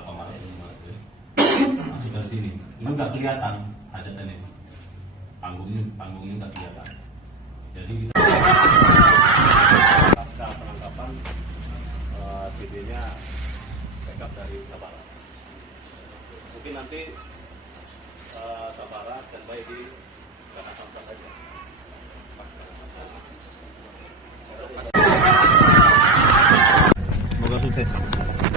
Alfamart ini masuk dari sini. Ini nggak kelihatan hajatan ini. Panggungnya nggak kelihatan. Jadi kita pasca penangkapan DD-nya backup dari Sabara. Mungkin nanti Sabara standby di Jakarta saja. semoga sukses.